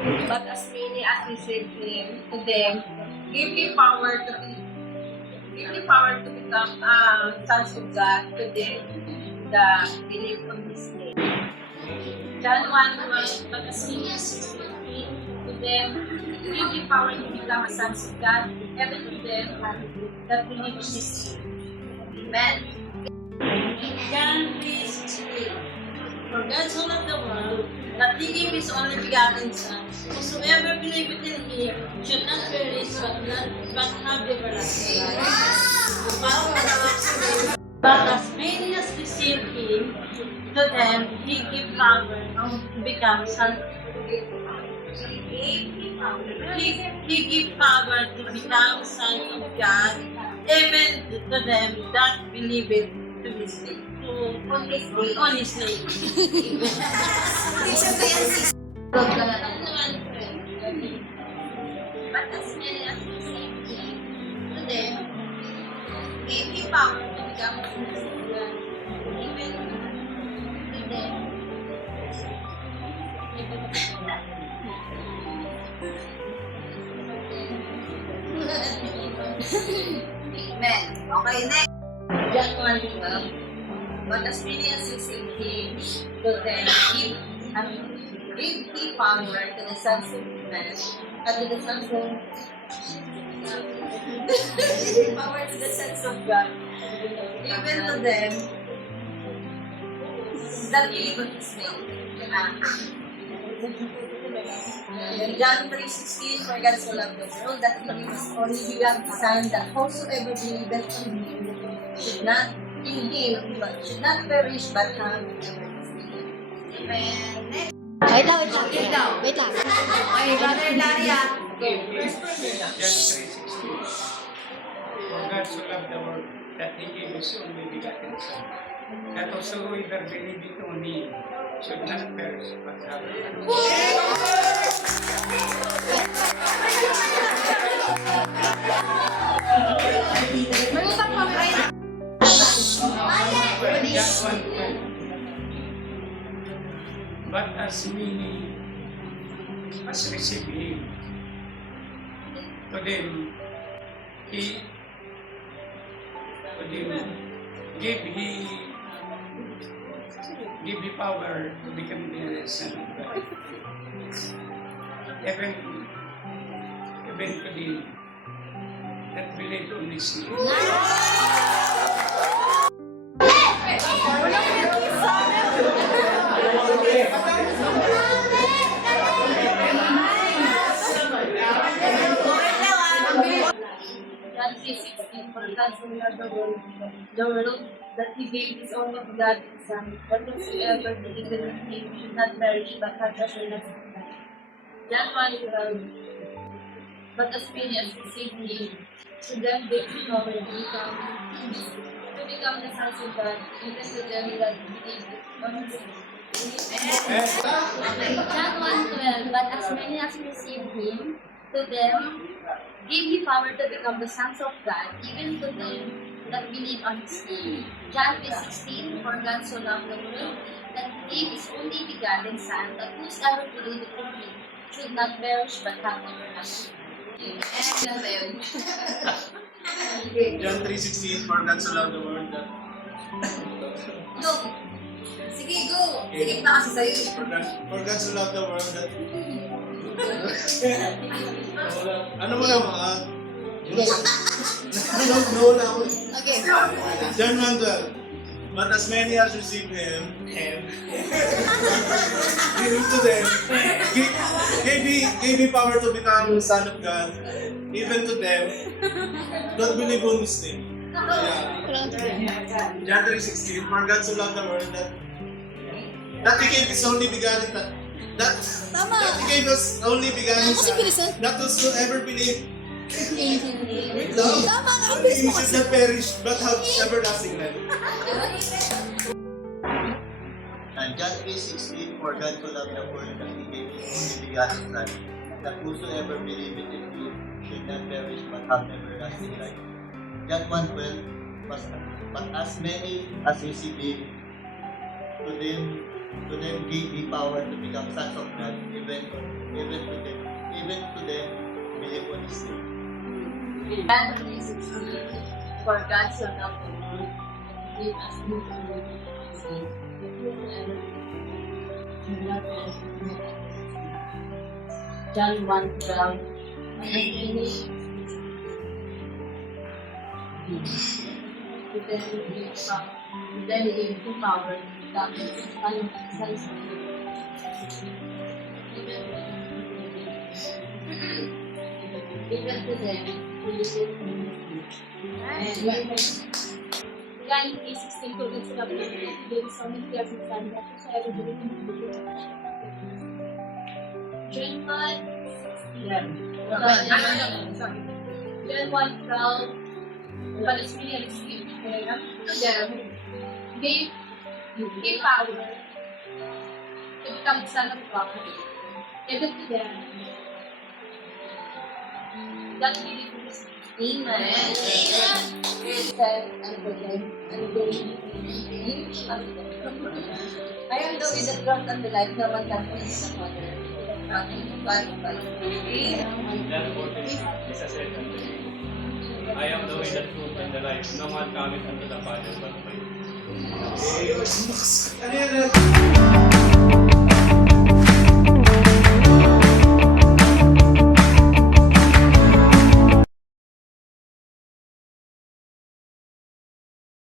But as many as received him, to them, give him power to become sons of God, to them that believe on his name. John 1:1, but as many as received him, to them, give him power to become sons of God, even to them that believe on his name. Amen. John 3:16. For God so loved the world, that he gave his only begotten Son, whosoever believeth in him should not perish, but have everlasting life. But as many as received him, to them he gave power to become sons. He gave power to become sons of God, even to them that believe it to his name. On his name. But as many as received him, to them, gave him power to become sons of God, even to them. Amen. Okay, next. John 1:12. But as many as received him, to them give he power to the sons of men, and to the sons of give power to the sons of God, even to them that believe on his name. John 3:16, for God so loved the world that he gave his only begotten Son, that whosoever believeth on him should not should not perish but have everlasting life. Amen. Wait lang. Wait lang. Okay, Brother Daria. John 3:16. For God so loved the world that he gave his only begotten Son, that whosoever believeth on him should not perish but have everlasting life. John 1:12. But as many as receive him, to them give he power to become the son of God. Even to them that believe on his name. John 3:16, for God so loved the world that he gave his only begotten Son, that whosoever believeth in him should not perish but have everlasting life. John 1:12, but as many as received him, to them gave he power to become the sons of God, even to them that believe on his name. John 1:12. But as many as received him, to them gave he power to become the sons of God, even to them that believe on his name. John 3:16. For God so loved the world that he gave his only begotten Son, that whosoever believeth in him should not perish but have everlasting life. John 3:16, for God so loved the world that... Go! Sige, go! Sige na kasi sa'yo. For God so loved the world that... Ano mo lang mga... No na ako. Okay. John 1:12. But as many as received him, and give him to them, gave me power to become the Son of God, even to them that believe on his name. Yeah. John 3:16, for God so loved the world that he gave his only begotten that he gave us only begotten Son, that whosoever believe with love, he should not perish but have everlasting life. And John 3:16, for God so loved the world that he gave his only begotten Son, that whosoever believeth in him should not perish but have everlasting life. John 1:12, but as many as receive him, to them gave he power to become sons of God, even even to them believe on His name. John 3:16. For God so loved the world, He gave us new mercy. John 1:12. Then he gave him power that his sons even to them who listen to him. John 3:16, for God so loved the world, He gave His only begotten Son, that whosoever believeth in Him should not perish. John 1:16. John 1:12. But as many as received Him, to them gave power to become the Son of God, even to them that believe in His name. Amen. Said unto them, and they I am the way, the truth, and the life. No one can come to the Father. Nothing but by me. John 14, Jesus said unto him, I am the way, the truth, and the life. No man cometh unto the Father but by me. Ano yan?